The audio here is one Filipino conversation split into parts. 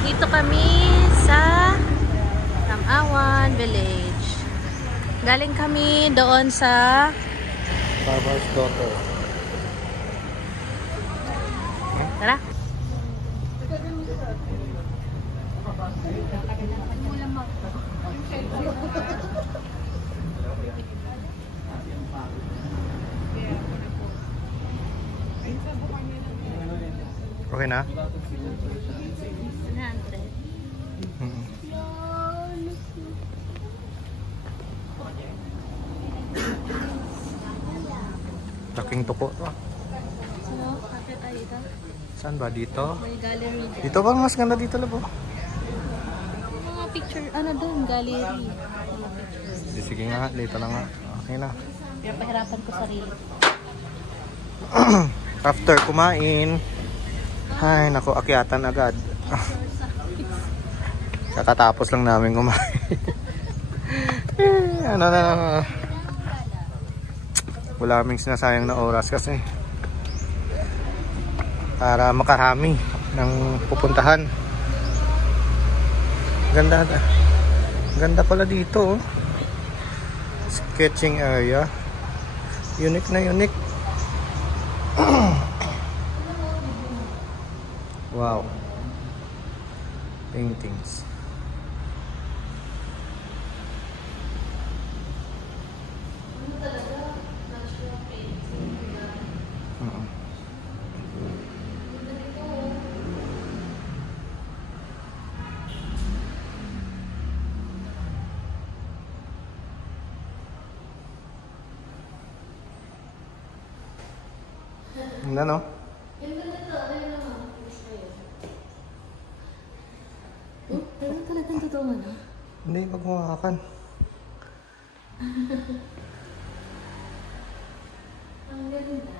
Dito kami sa Tamawan Village. Galing kami doon sa Farmer's Daughter. Tara. Okay na? 100. Laking tuko to. So, kapit tayo dito. Saan ba? Dito? May gallery. Dito ba? Mas ganda dito labo. Mga picture, ano doon? Gallery. Mga picture. Sige nga, dito na nga. Okay na. Pero pahirapan ko sarili. After kumain, ay naku, akyatan agad. Kakatapos lang namin kumain. Ano na, wala kaming sinasayang na oras kasi para makarami ng pupuntahan. Ganda, ganda pala dito, oh. Sketching area, unique na unique. Wow, paintings. Ano? Pero talagang totoo ano? Hindi, pag humakan. Ang ganda.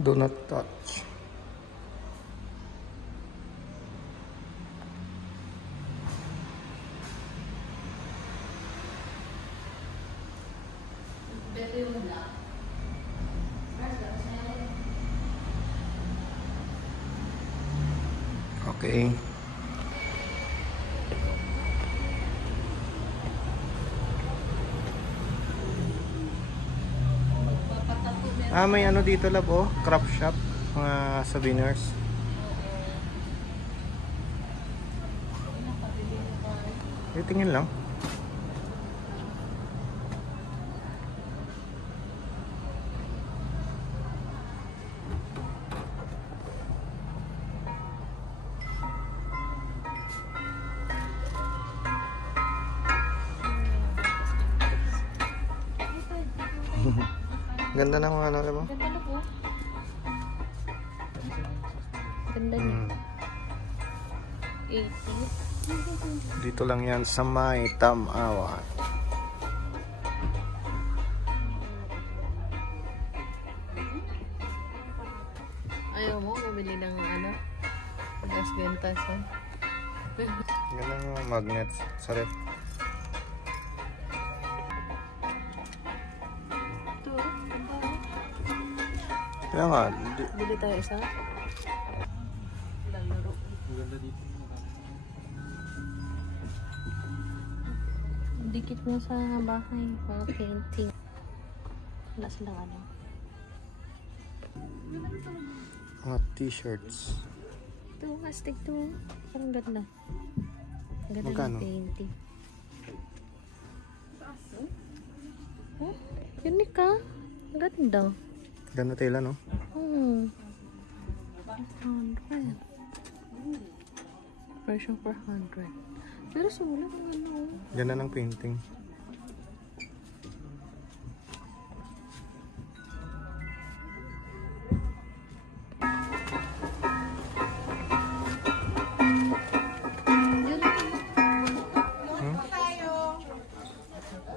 Do not touch. Beto yung black. Okay. May ano dito lab, oh, craft shop, mga souvenirs. Tingin lang. Ganda ng mga ano, alam mo? Ganda na po. Ganda niya. 80. Dito lang yan sa may Tamawan. Ayaw mo, bumili ng ano? Gas ventas. Ganda ng mga magnets sa ref. Kaya nga, Bili tayo isa. Lalaro. Dikit na sa bahay. Mga painting. Wala silang ano. mga t-shirts. Ito, astig to. Ang ganda. Ang ganda Magkano? ng painting. Oh, unique ka. Ang ganda. Ganda tela, no? 100. Version 400. Pero sulat ang ano. Ganda ng painting.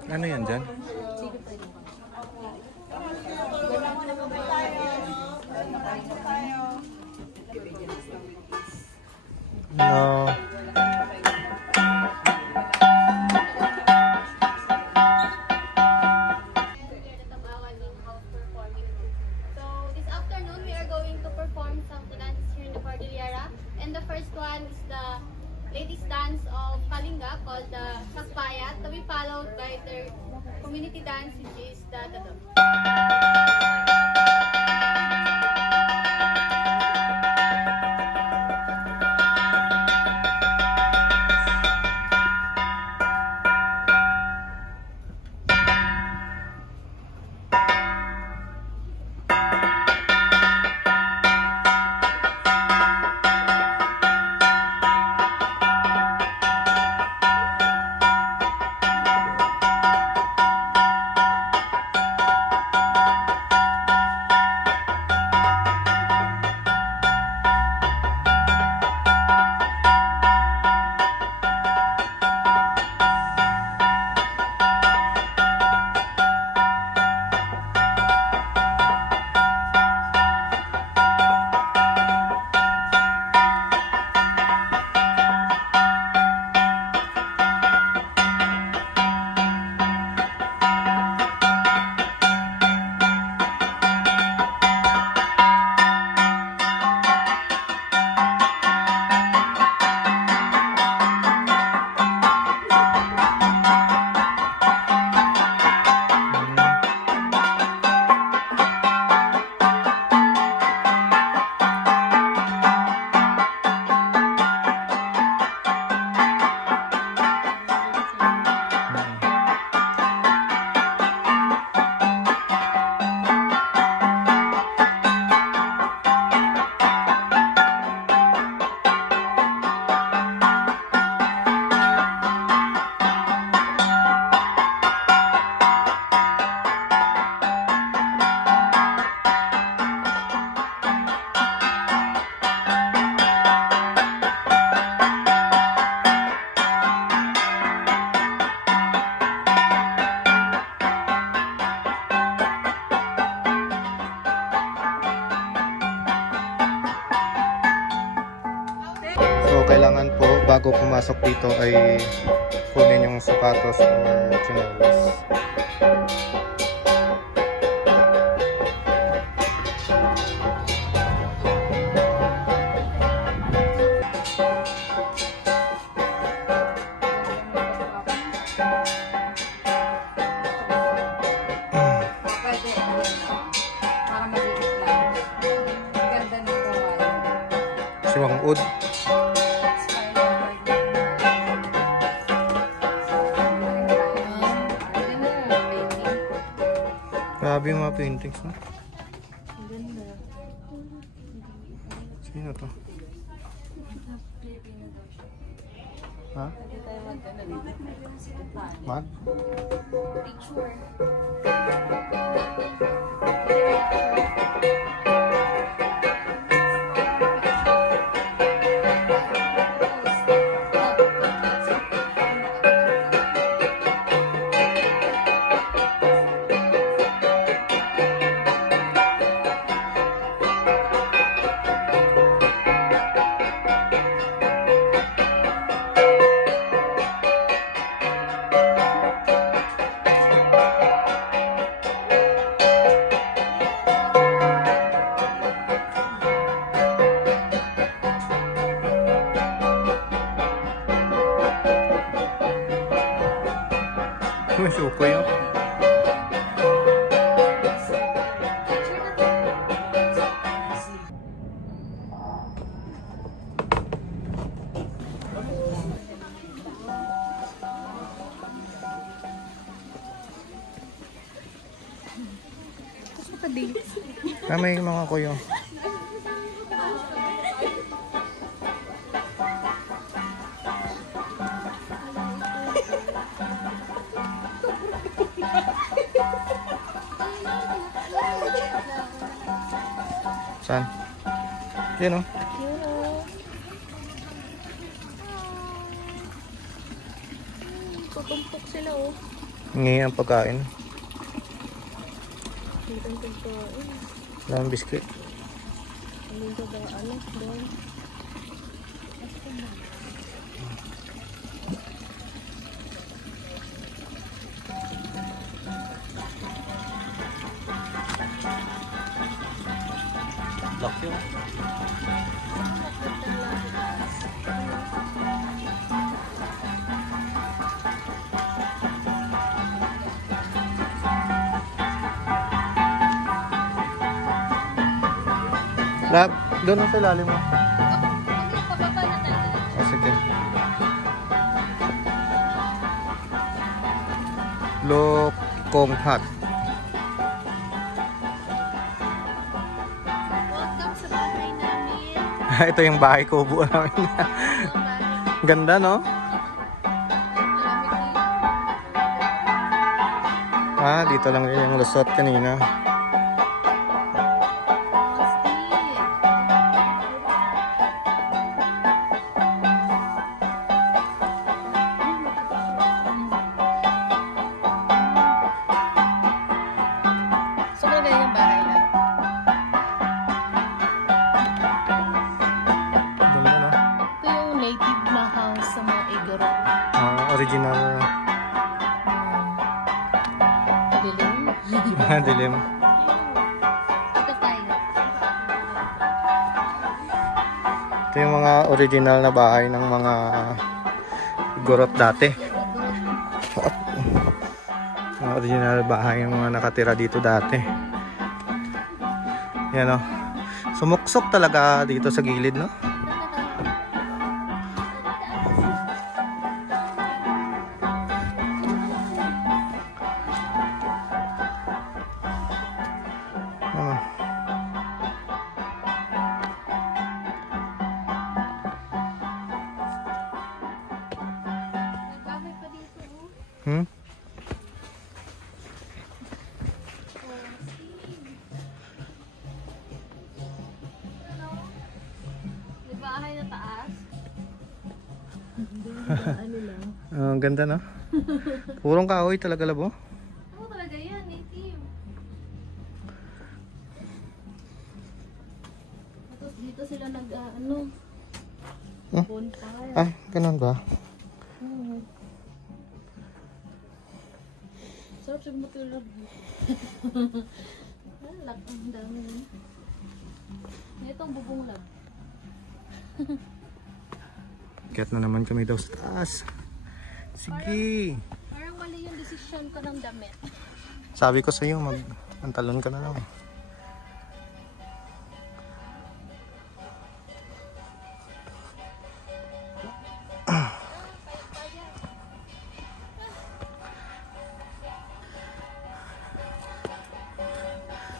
Ano yan dyan? No. So this afternoon we are going to perform some financial dance of Kalinga called the Sakbayat, to be followed by their community dance, which is the Dadok. Kailangan po bago pumasok dito ay kunin yung sapatos o tsinelas. Siwang ud. Grabe yung mga paintings, no? Ganda. Sino to? Ha? Mag? Picture. May suko yun. May mga kuyo. Saan? Yan o. Tutumpok sila oh. Ngayon ang pagkain. Dito ang pagkain. Daming biskuit. Dito ba ano? Doon. Laki oh. Lab, doon sa ilalim mo. Pababa na tayo. Oh, sige. Lokong Hut. Welcome sa bahay namin. Ito yung bahay kubo namin. Ganda, no? Ah, dito lang yung resort kanina. So, maganda yung bahay na. Ganda, no? Ito yung native na house sa mga Igorot. Original. Dilim. Dilim. Ito tayo. Ito yung mga original na bahay ng mga Igorot dati. Mga original bahay ng mga nakatira dito dati. Yan, o. Sumuksok talaga dito sa gilid, no? Ano? Nagbahay pa dito. Hmm? May bahay na taas. Ano lang. Ang ganda, no? Purong kahoy talaga, labo. Oo talaga yan, native. Tapos dito sila nag-ano. Hmm? Bonfire. Ay, ganun ba? Sarap siya matulog. Ang dami na. Itong bubong lang. Akyat na naman kami daw sa taas. Sige. Parang mali yung decision ko ng damit. Sabi ko sa iyo, mag-pantalon ka na lang.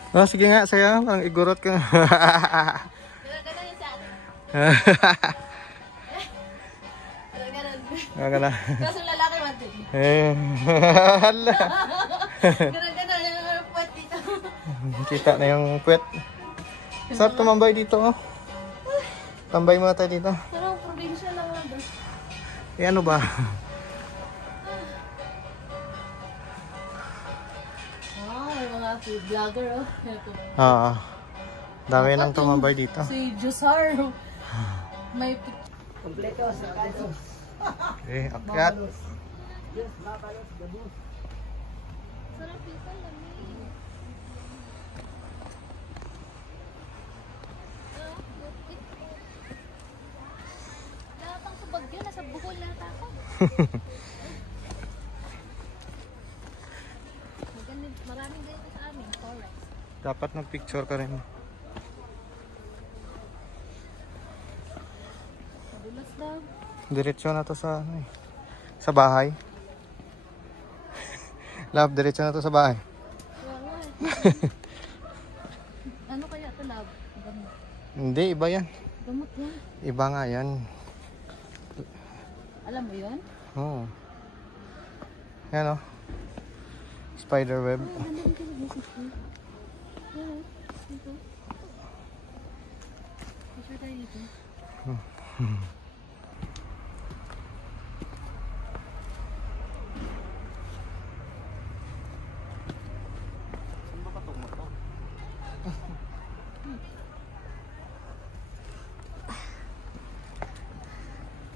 Oh, sige nga, saya. Parang igurot ka. Ganun yun sa atin. Ganun na. Kaso lalaki matin. Eh, hala. Ganun yung puwet dito. Kita na yung puwet. Sarap tumambay dito, oh. Tambay muna tayo dito. Parang probinsya lang ako. Eh, ano ba? May mga food vlogger, oh. Dami nang tumambay dito. Si Josar. May Eh, akyat. sarap ito, lamig. Lapang sa Bagyo, nasa Bohol nata ako. Maraming ganito sa amin, forest. Dapat mag-picture ka rin. Madulas lang. Diretso na to sa ano eh. Sa bahay. Love, diretso na to sa bahay. Kaya nga eh. Ano kaya ito, love? Gamot. Hindi, iba yan. Gamot yan. Iba nga yan. Alam mo yun? Oo. Yan, oh. Spider web. Ang ganda ng kilig mo, dito. Picture tayo dito.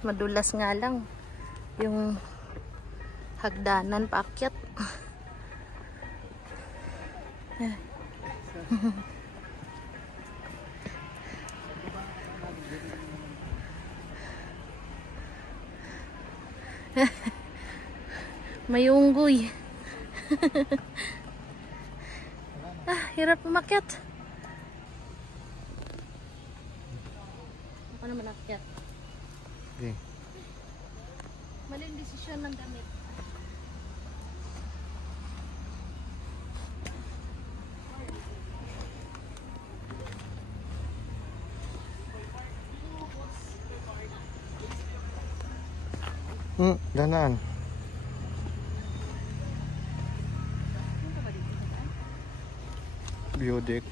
Madulas nga lang yung hagdanan paakyat. Mayunggoy. Hirap umakyat. Ako naman akyat. Okay. Maling desisyon ng damit. Ganaan. View deck.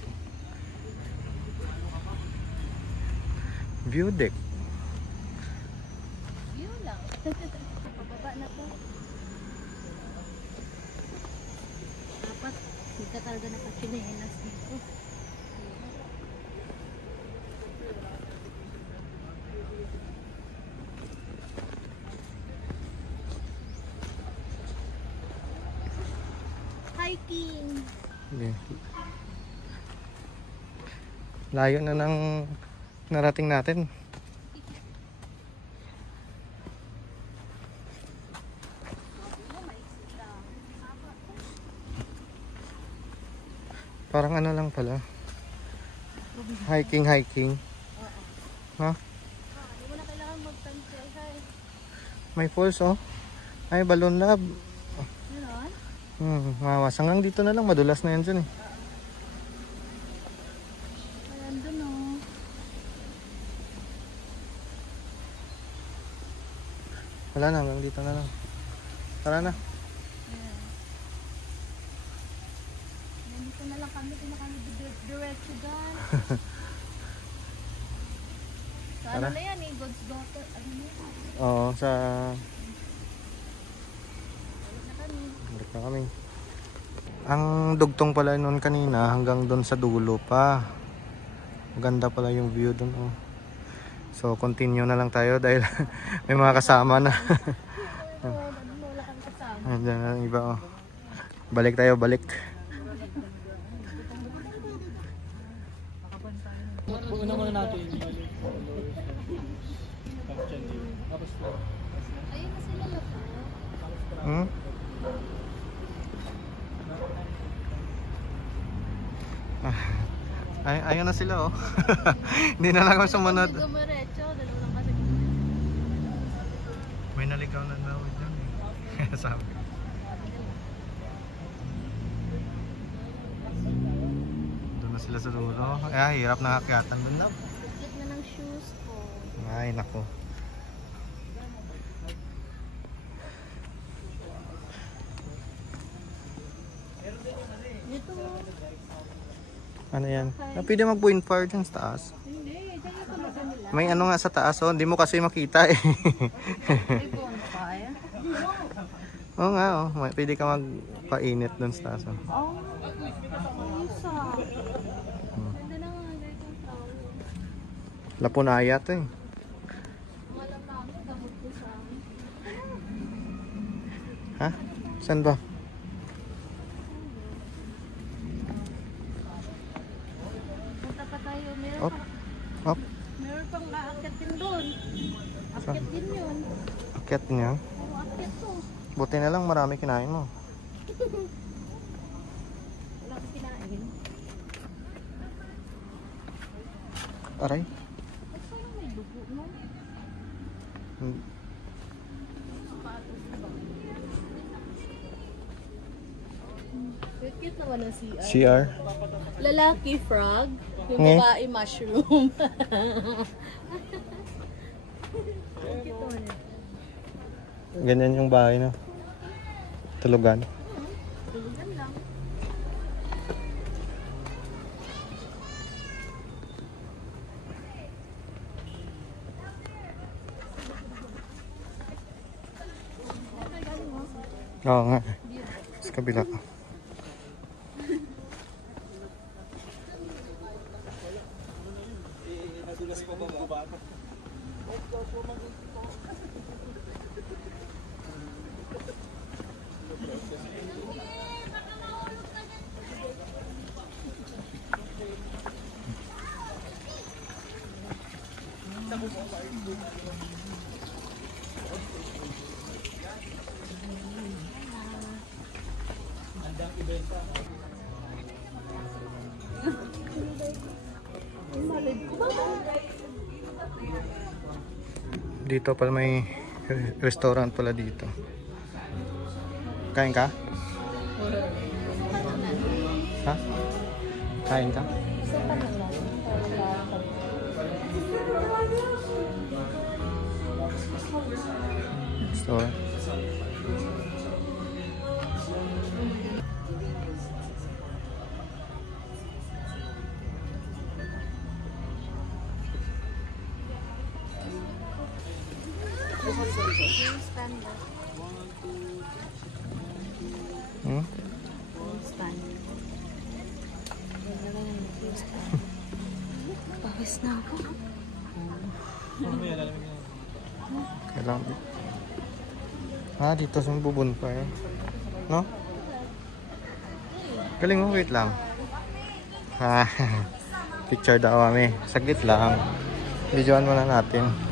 View deck. View lang. Pababa na po. Dapat hindi ka talaga nakachinelas dito. Hiking. Okay. Layo na ng narating natin. Parang ano lang pala. Hiking. Ha? Hindi mo na kailangan mag-pencil. May falls oh. Ay, balloon lab. Meron? Mawas. Hanggang dito na lang. Madulas na yan dyan eh. Ayan dun oh. Wala na. Hanggang dito na lang. Tara na. Ayan. Nandito na lang kami. Kung kami diretso dyan. Sa ano na yan eh? God's daughter. Ano na yan? Oo, sa... Balik na kami. Balik na kami. Ang dugtong pala noon kanina hanggang doon sa dulo pa. Maganda pala yung view doon oh. So continue na lang tayo dahil may mga kasama na. Wala kang kasama. Andiyan na ang iba oh. Balik tayo, balik. Una muna natin. Ayun na sila na po. Ayun na sila oh. Hindi na lang ako sumunod. Dumiretso. Dalawa lang kasi. May naligaw na daw dyan eh. Sabi. Doon na sila sa dulo. Ay, hirap na akyatan doon na. Split na ng shoes ko. Ay, nako. Dito. Ano yan? Pwede mag-point fire dyan sa taas. Hindi. Diyan yung talaga nila. May ano nga sa taas oh. Hindi mo kasi makita eh. May bonfire. Oo nga oh. Pwede ka magpainit dun sa taas oh. Oh. Isa. Ganda na nga. Guys, ang tao. Lapunaya to eh. Walang kami. Gamot ko sa amin. Ha? Saan ba? Punta pa tayo. Meron Op. pang, Op. meron pang aakyat din doon. Akyat din yun. Akyat niya. Puro akyat to. Buti na lang marami kinain mo. Wala kang kinain. Aray. Ay, sayang may dugo, no? Cute naman ang CR. CR. Lalaki frog, yung Nge. babae mushroom. Cute naman yan. Ganyan yung bahay na. Tulugan. Tulugan lang. Oo nga. Sa kabila. Dito pala may restaurant pala dito. Kain ka? Ha? Kain ka? Restaurant. Hmm? Pawis na ako. Kailangan. Ah, dito sa bubon pa eh. No? Galing mo, wait lang. Ah, picture daw kami. Saglit lang. Videoan muna natin.